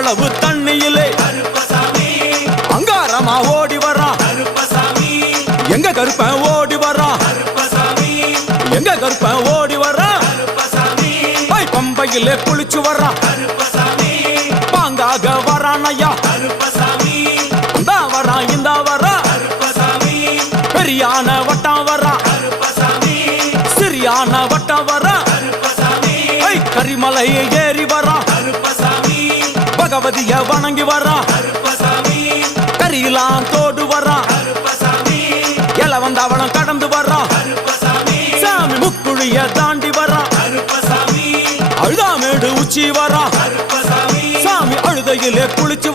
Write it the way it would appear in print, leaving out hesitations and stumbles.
அளவு தண்ணியிலே அங்காரமா ஓடி வர்றான் எங்க கருப்பன் ஓடி வர்றான் எங்க கருப்பன் ஓடி வர்றான் பம்பையிலே குளிச்சு வர்றான் பாங்காக வரான் ஐயா இந்த வரான் இந்த வரான் பெரியான வட்டம் வர்றான் சிறியான வட்டம் வர்றான் கரிமலையை ஏறி வர்றான் பகவதிய வணங்கி வர்றான் கரியெல்லாம் தோடு வர்றான் எல வந்தவளம் கடந்து வர்றான் சாமி முக்குழிய தாண்டி வர்றான் அழுதாமேடு உச்சி வர்றான் சாமி அழுதையிலே குளிச்சு